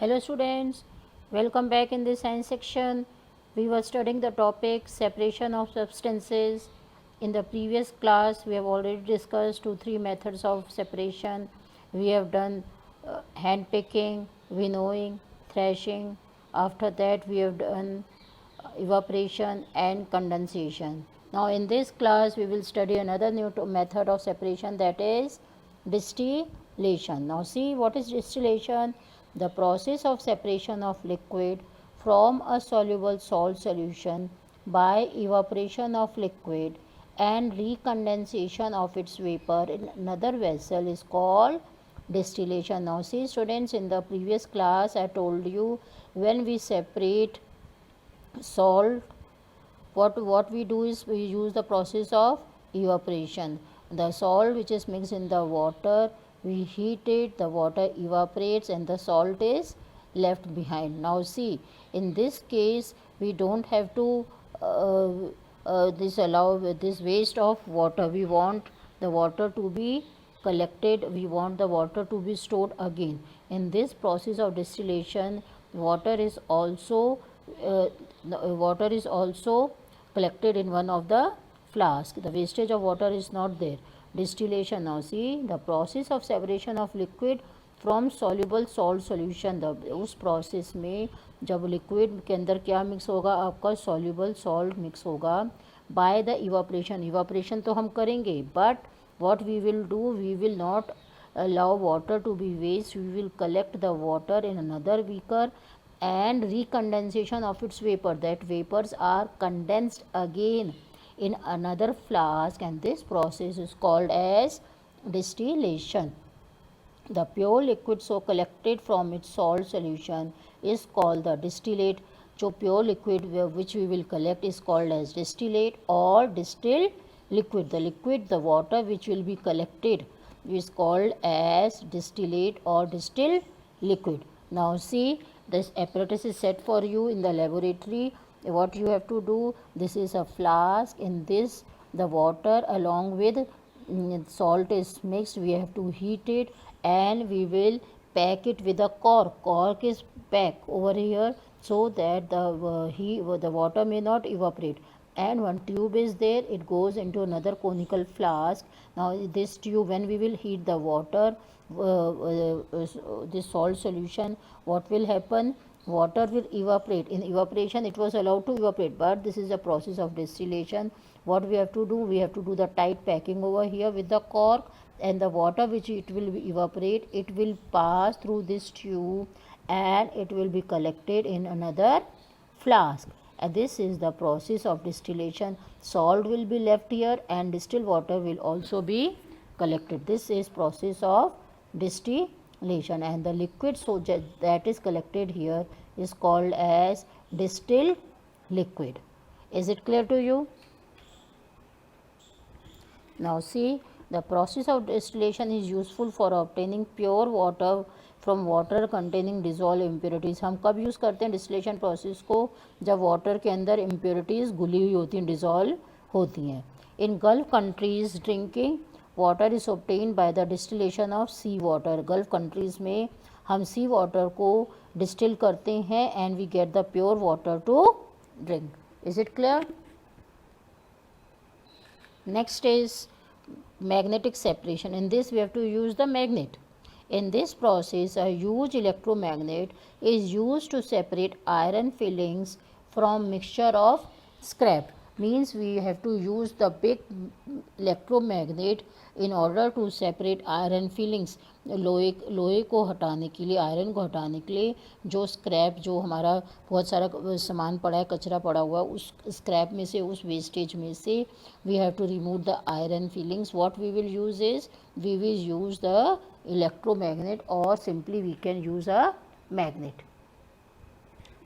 Hello students, welcome back in the science section. We were studying the topic separation of substances. In the previous class we have already discussed 2-3 methods of separation. We have done hand picking, winnowing, thrashing. After that we have done evaporation and condensation. Now in this class we will study another new method of separation, that is distillation. Now see what is distillation. The process of separation of liquid from a soluble salt solution by evaporation of liquid and recondensation of its vapor in another vessel is called distillation. Now see students, in the previous class I told you, when we separate salt, what we do is we use the process of evaporation. The salt which is mixed in the water, we heat it, the water evaporates and the salt is left behind. Now see, in this case we don't have to this waste of water. We want the water to be collected, we want the water to be stored again. In this process of distillation, water is also collected in one of the flask. The wastage of water is not there. Distillation. Now see, the process of separation of liquid from soluble salt solution, उस process में जब liquid के अंदर क्या mix होगा, आपका soluble salt mix होगा by the evaporation. Evaporation तो हम करेंगे, but what we will do, we will not allow water to be waste. We will collect the water in another beaker and recondensation of its vapor. That vapors are condensed again in another flask, and this process is called as distillation. The pure liquid so collected from its salt solution is called the distillate. जो pure liquid which we will collect is called as distillate or distilled liquid. The liquid, the water which will be collected is called as distillate or distilled liquid. Now see, this apparatus is set for you in the laboratory. What you have to do, this is a flask. In this the water along with salt is mixed. We have to heat it and we will pack it with a cork. Cork is packed over here so that the water may not evaporate. And one tube is there, it goes into another conical flask. Now this tube, when we will heat the water, this salt solution, what will happen, water will evaporate. In evaporation it was allowed to evaporate, but this is the process of distillation. What we have to do, we have to do the tight packing over here with the cork, and the water which it will evaporate, it will pass through this tube and it will be collected in another flask. And this is the process of distillation. Salt will be left here and distilled water will also be collected. This is process of distillation, and the liquid so that is collected here is called as distilled liquid. Is it clear to you? Now see, the process of distillation is useful for obtaining pure water from water containing dissolve impurities. हम कब use करते हैं distillation process को, जब water के अंदर impurities घुली हुई होती हैं, डिजॉल्व होती हैं. In Gulf countries drinking water is obtain by the distillation of sea water. Gulf countries में हम सी वाटर को डिस्टिल करते हैं and we get the pure water to drink. Is it clear? Next is magnetic separation. In this we have to use the magnet. In this process a huge electromagnet is used to separate iron fillings from mixture of scrap. Means we have to use the big electromagnet in order to separate iron fillings. लोहे को हटाने के लिए, iron को हटाने के लिए जो स्क्रैप, जो हमारा बहुत सारा सामान पड़ा है, कचरा पड़ा हुआ, उस स्क्रैप में से, उस वेस्टेज में से we have to remove the iron filings. What we will use is, we will use the electromagnet or simply we can use a magnet.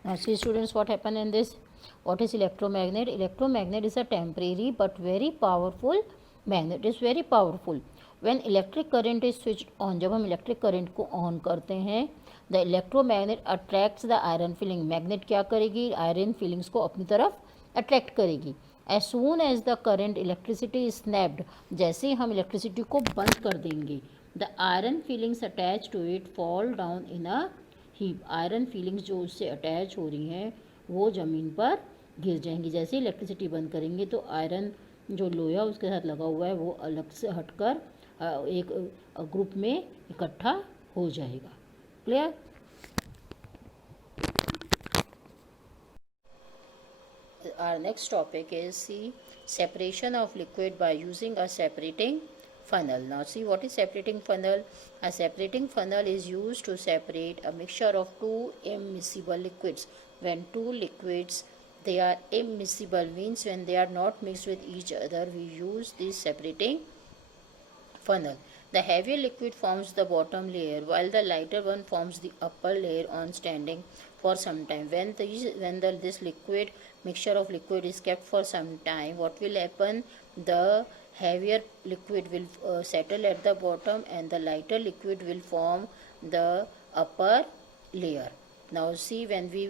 Now see students, what happen in this. What is electromagnet? Electromagnet is a temporary but very powerful magnet. It is very powerful. When electric current is switched on, जब हम electric current को on करते हैं, the electromagnet attracts the iron filling. magnet क्या करेगी, iron fillings को अपनी तरफ attract करेगी. As soon as the current electricity is snapped, जैसे ही हम electricity को बंद कर देंगे, the iron fillings attached to it fall down in a iron feelings जो उससे अटैच हो रही हैं वो ज़मीन पर गिर जाएंगी। जैसे इलेक्ट्रिसिटी बंद करेंगे तो आयरन जो लोहा उसके साथ लगा हुआ है वो अलग से हटकर एक ग्रुप में इकट्ठा हो जाएगा। Clear? Our next topic is see separation of liquid by using a separating funnel. Now see what is separating funnel. A separating funnel is used to separate a mixture of two immiscible liquids. When two liquids they are immiscible means when they are not mixed with each other, we use this separating funnel. The heavier liquid forms the bottom layer while the lighter one forms the upper layer on standing for some time. This liquid mixture of liquid is kept for some time, what will happen? The heavier liquid will settle at the bottom and the lighter liquid will form the upper layer. Now see, when we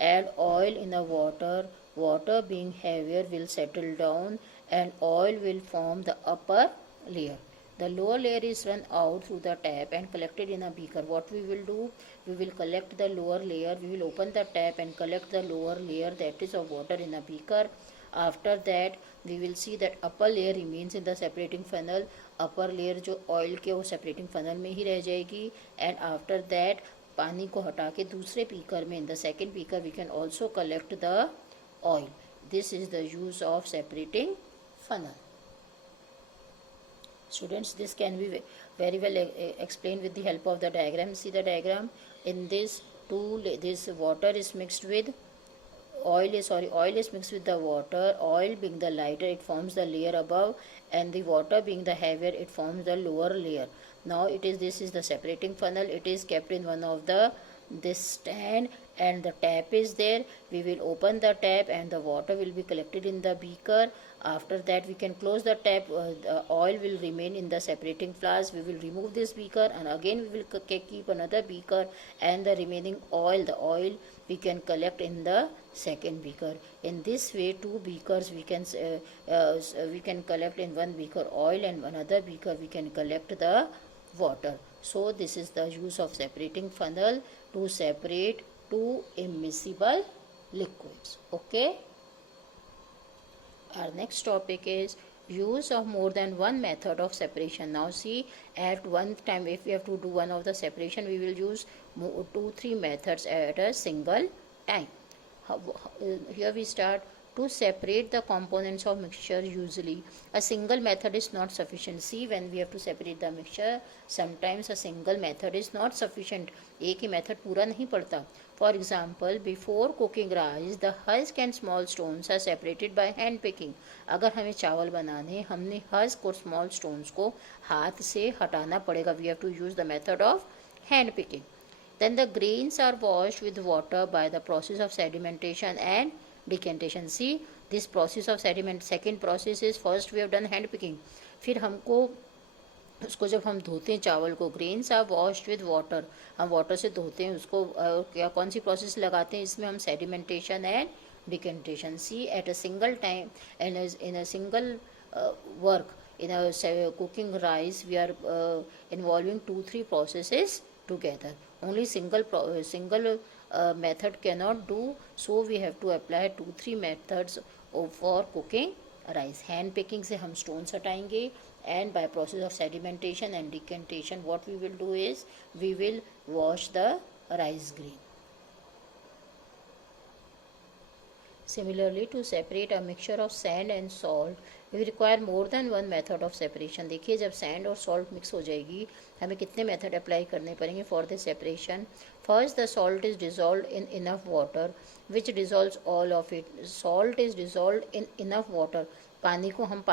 add oil in the water, water being heavier will settle down and oil will form the upper layer. The lower layer is run out through the tap and collected in a beaker. What we will do? We will collect the lower layer. We will open the tap and collect the lower layer, that is of water, in a beaker. After that we will see that upper layer remains in the separating funnel. Upper layer जो oil के वो separating funnel में ही रह जाएगी. And after that पानी को हटा के दूसरे beaker में, in the second beaker, we can also collect the oil. This is the use of separating funnel. Students, this can be very well explained with the help of the diagram. See the diagram. In this this water is mixed with oil is mixed with the water. Oil being the lighter, it forms the layer above, and the water being the heavier, it forms the lower layer. Now this is the separating funnel. It is kept in one of the this stand and the tap is there. We will open the tap and the water will be collected in the beaker. After that we can close the tap. The oil will remain in the separating flask. We will remove this beaker and again we will keep another beaker, and the remaining oil, the oil we can collect in the second beaker. In this way two beakers we can collect. In one beaker oil and another beaker we can collect the water. So this is the use of separating funnel to separate two immiscible liquids. Okay. Our next topic is use of more than one method of separation. Now see, at one time if we have to do one of the separation, we will use 2-3 methods at a single time. Here we start. To separate the components of mixture, usually a single method is not sufficient. See, when we have to separate the mixture, sometimes a single method is not sufficient. एक ही method पूरा नहीं पड़ता. For example, before cooking rice, the husk and small stones are separated by hand picking. अगर हमें चावल बनाने, हमने husk और small stones को हाथ से हटाना पड़ेगा. We have to use the method of hand picking. Then the grains are washed with water by the process of sedimentation and decantation. See, this process of sediment, second process is first we have done hand picking. फिर हमको उसको जब हम धोते हैं चावल को, grains are washed with water, हम वाटर से धोते हैं उसको. क्या कौन सी प्रोसेस लगाते हैं इसमें? हम sedimentation and decantation. See, at a single time and in a single work, in a cooking rice, we are involving 2-3 processes together. Only single method cannot do, so we have to apply 2-3 methods for cooking rice. Hand picking से हम stones हटाएंगे, and by process of sedimentation and decantation what we will do is we will wash the rice grain. Similarly, to separate a mixture of sand and salt, we require more than one method of separation. देखिए, जब sand और salt mix हो जाएगी, हमें कितने method apply करने पड़ेंगे for the separation. First, the salt is dissolved in enough water, which dissolves all of it. Salt is dissolved in enough water. पानी को हम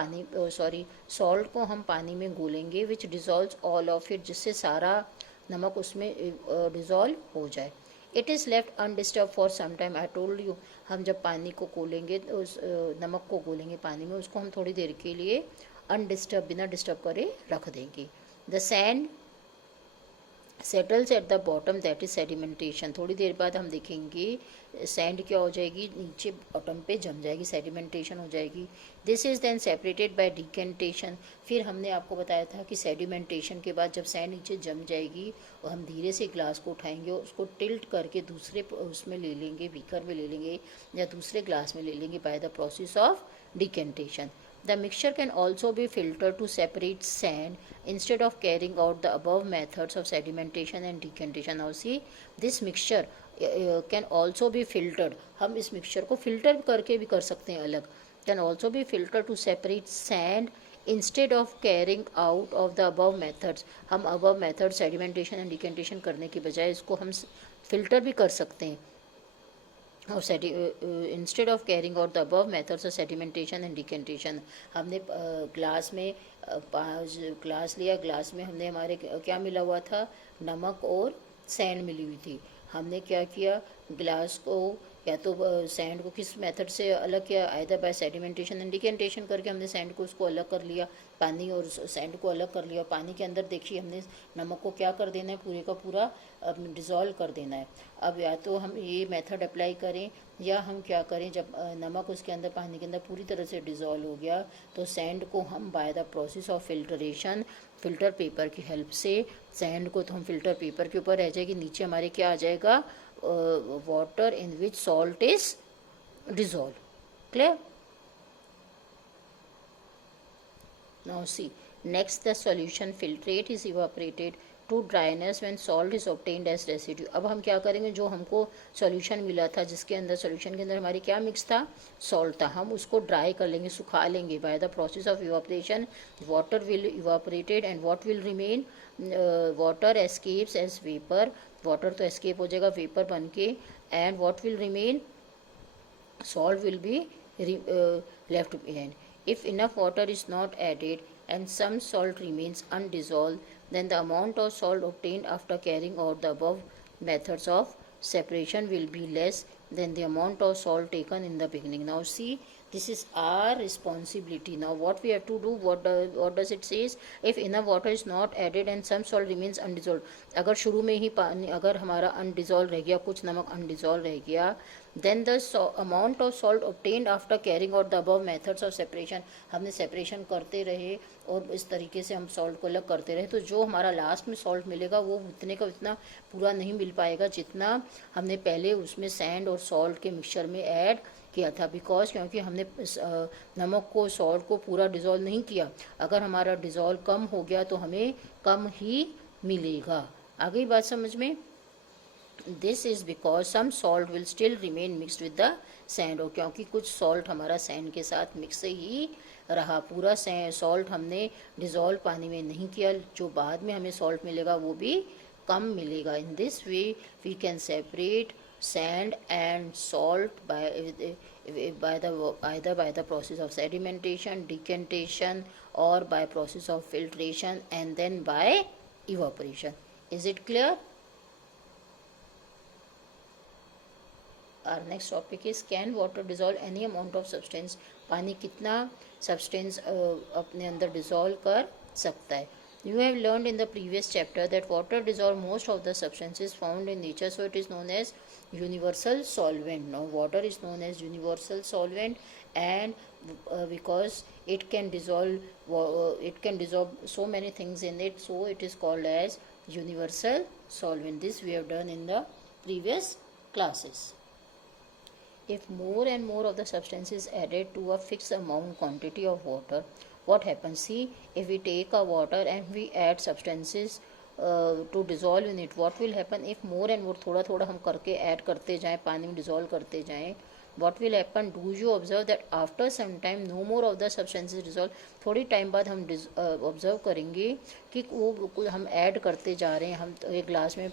salt को हम पानी में घोलेंगे, which dissolves all of it, जिससे सारा नमक उसमें dissolve हो जाए. It is left undisturbed for some time. I told you, हम जब पानी को घोलेंगे, उस नमक को घोलेंगे पानी में, उसको हम थोड़ी देर के लिए अनडिस्टर्ब, बिना डिस्टर्ब करे रख देंगे. The sand settles at the bottom, that is sedimentation. थोड़ी देर बाद हम देखेंगे सैंड क्या हो जाएगी, नीचे बॉटम पे जम जाएगी, सेडिमेंटेशन हो जाएगी। This is then separated by decantation. फिर हमने आपको बताया था कि सेडिमेंटेशन के बाद जब सैंड नीचे जम जाएगी और हम धीरे से ग्लास को उठाएंगे और उसको टिल्ट करके दूसरे उसमें ले लेंगे, बीकर में ले लेंगे या दूसरे ग्लास में ले लेंगे by the process of decantation. The mixture can also be filtered to separate sand instead of carrying out the above methods of sedimentation and decantation. Now see, this mixture can also be filtered. हम इस mixture को filter करके भी कर सकते हैं अलग. Can also be filtered to separate sand instead of carrying out of the above methods. हम above methods sedimentation and decantation करने के बजाय इसको हम filter भी कर सकते हैं. Instead of carrying out the above methods of sedimentation and decantation. हमने ग्लास में ग्लास लिया, ग्लास में हमने हमारे क्या मिला हुआ था, नमक और सैंड मिली हुई थी। हमने क्या किया, ग्लास को या तो सैंड को किस मेथड से अलग किया, either bye sedimentation and decantation करके हमने सैंड को उसको अलग कर लिया, पानी और सैंड को अलग कर लिया। पानी के अंदर देखिए हमने नमक को क्या कर देना है, पूरे का पूरा डिज़ोल्व कर देना है। अब या तो हम ये मेथड अप्लाई करें या हम क्या करें, जब नमक उसके अंदर पानी के अंदर पूरी तरह से डिज़ोल्व हो गया तो सैंड को हम bye the process of filtration, filter paper की हेल्प से सैंड को तो हम फिल्टर पेपर के ऊपर रह जाएगी, नीचे हमारे क्या आ जाएगा, water in which salt is dissolved. Clear? Now see, next the solution filtrate is evaporated to dryness when salt is obtained as residue. अब हम क्या करेंगे, जो हमको सॉल्यूशन मिला था जिसके अंदर सॉल्यूशन के अंदर हमारी क्या मिक्स था, सॉल्ट था, हम उसको ड्राई कर लेंगे, सुखा लेंगे। By the process of evaporation water will evaporated and what will remain, water escapes as vapour, water तो एस्केप हो जाएगा वेपर बन के, and what will remain, salt will be left behind. If enough water is not added and some salt remains undissolved, then the amount of salt obtained after carrying out the above methods of separation will be less than the amount of salt taken in the beginning. Now see, this is our responsibility. Now what we have to do, what does it says, if enough water is not added and some salt remains undissolved, अगर शुरू में ही पानी अगर हमारा undissolved रह गया, कुछ नमक अनडिजॉल्व रह गया, then the amount of salt obtained after carrying out the above methods of separation, हमने सेपरेशन करते रहे और इस तरीके से हम सॉल्ट को अलग करते रहे, तो जो हमारा लास्ट में सॉल्ट मिलेगा वो उतने का उतना पूरा नहीं मिल पाएगा जितना हमने पहले उसमें सैंड और सॉल्ट के मिक्सचर में ऐड किया था। बिकॉज क्योंकि हमने नमक को सॉल्ट को पूरा डिज़ोल्व नहीं किया, अगर हमारा डिज़ोल्व कम हो गया तो हमें कम ही मिलेगा। आ गई बात समझ में? This is because some salt will still remain mixed with the sand, और क्योंकि कुछ सॉल्ट हमारा सैंड के साथ मिक्स ही रहा, पूरा सॉल्ट हमने डिज़ोल्व पानी में नहीं किया, जो बाद में हमें सॉल्ट मिलेगा वो भी कम मिलेगा। In this way we can separate sand and salt by either by the process of sedimentation, decantation, or by process of filtration and then by evaporation. Is it clear? Our next topic is, can water dissolve any amount of substance? पानी कितना substance अपने अंदर dissolve कर सकता है? You have learned in the previous chapter that water dissolves most of the substances found in nature, so it is known as universal solvent. Now water is known as universal solvent, and because it can dissolve so many things in it, so it is called as universal solvent. This we have done in the previous classes. If more and more of the substance is added to a fixed amount quantity of water, what happens? See, if we take a water and we add substances to dissolve in it, what will happen? If more and more थोड़ा थोड़ा हम करके add करते जाएं, पानी में dissolve करते जाएं, what will happen? Do you observe that after some time no more of the substances dissolve? थोड़ी टाइम बाद हम ऑब्जर्व करेंगे कि वो हम ऐड करते जा रहे हैं। हम एक ग्लास में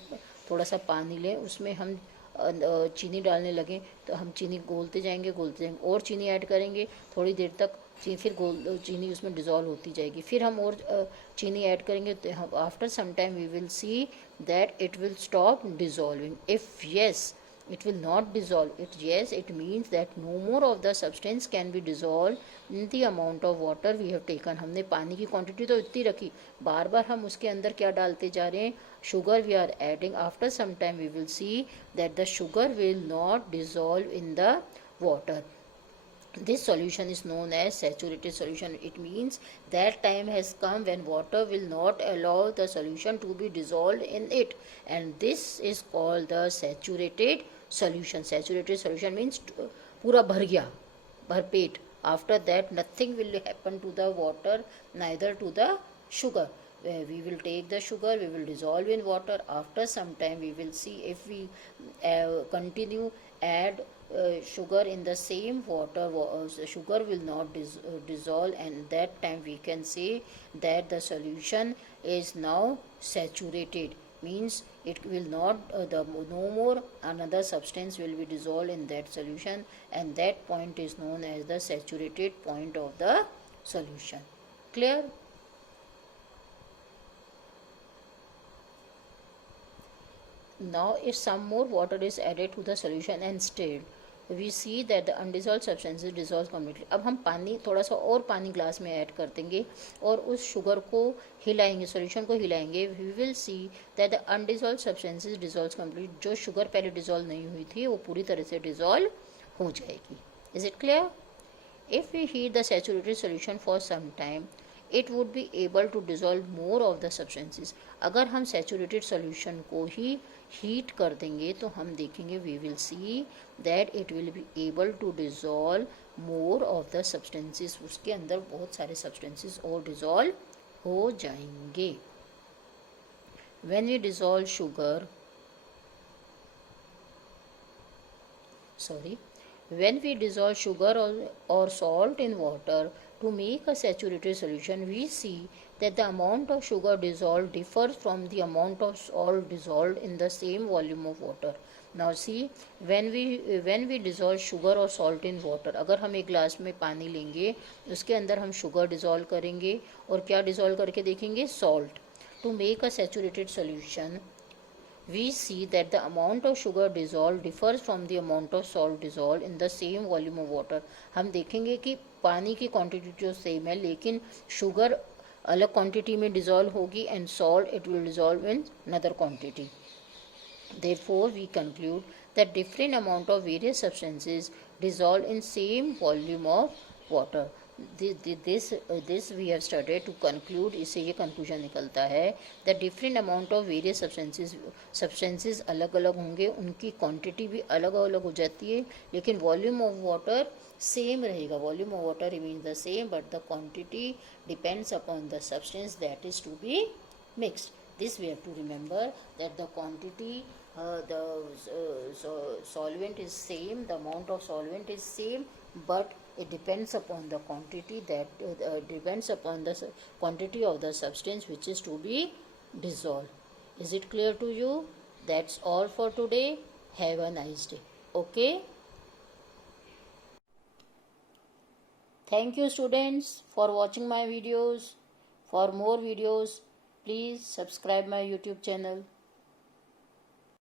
थोड़ा सा पानी लें, उसमें हम चीनी डालने लगें, तो हम चीनी घोलते जाएंगे और चीनी ऐड करेंगे, थोड़ी देर तक फिर चीनी उसमें डिज़ोल्व होती जाएगी, फिर हम और चीनी ऐड करेंगे, तो after some time we will see that it will stop dissolving. If yes, it will not dissolve it. Yes, it means that no more of the substance can be dissolved in the amount of water we have taken. हमने पानी की quantity तो इतनी रखी, बार बार हम उसके अंदर क्या डालते जा रहे हैं, sugar we are adding. After some time we will see that the sugar will not dissolve in the water. This solution is known as saturated solution. It means that time has come when water will not allow the solution to be dissolved in it, and this is called the saturated solution. Saturated solution means पूरा भर गया, भरपेट. After that nothing will happen to the water, neither to the sugar. We will take the sugar, we will dissolve in water. After some time we will see if we continue add sugar in the same water, sugar will not dissolve, and that time we can say that the solution is now saturated. Means it will not no more another substance will be dissolved in that solution, and that point is known as the saturated point of the solution. Clear? Now if some more water is added to the solution and stirred, we see that the undissolved substances dissolve completely. अब हम पानी थोड़ा सा और पानी glass में add कर देंगे और उस शुगर को हिलाएंगे, सॉल्यूशन को हिलाएंगे. We will see that the undissolve substances dissolve complete. जो शुगर पहले डिसॉल्व नहीं हुई थी वो पूरी तरह से डिसॉल्व हो जाएगी. Is it clear? If we heat the saturated solution for some time, it would be able to dissolve more of the substances. अगर हम saturated solution को ही हीट कर देंगे तो हम देखेंगे, we will see that it will be able to dissolve more of the substances. उसके अंदर बहुत सारे substances और dissolve हो जाएंगे. When we dissolve sugar, when we dissolve sugar or salt in water to make a saturated solution, we see that the amount of sugar dissolved differs from the amount of salt dissolved in the same volume of water. Now see, when we dissolve sugar or salt in water, अगर हम एक glass में पानी लेंगे उसके अंदर हम sugar dissolve करेंगे और क्या डिज़ोल्व करके देखेंगे, salt. To make a saturated solution, we see that the amount of sugar dissolved differs from the amount of salt dissolved in the same volume of water. हम देखेंगे कि पानी की क्वांटिटी जो सेम है लेकिन शुगर अलग क्वांटिटी में डिज़ोल्व होगी and salt it will dissolve in another quantity. Therefore, we conclude that different amount of various substances dissolve in same volume of water. This we have studied to conclude. इससे ये conclusion निकलता है that different amount of various substances अलग अलग होंगे, उनकी quantity भी अलग अलग हो जाती है लेकिन volume of water same रहेगा. Volume of water remains the same but the quantity depends upon the substance that is to be mixed. This we have to remember that the quantity, solvent is same, the amount of solvent is same, but it depends upon the quantity that depends upon the quantity of the substance which is to be dissolved. Is it clear to you? That's all for today. Have a nice day. Okay. Thank you students for watching my videos. For more videos, please subscribe my YouTube channel.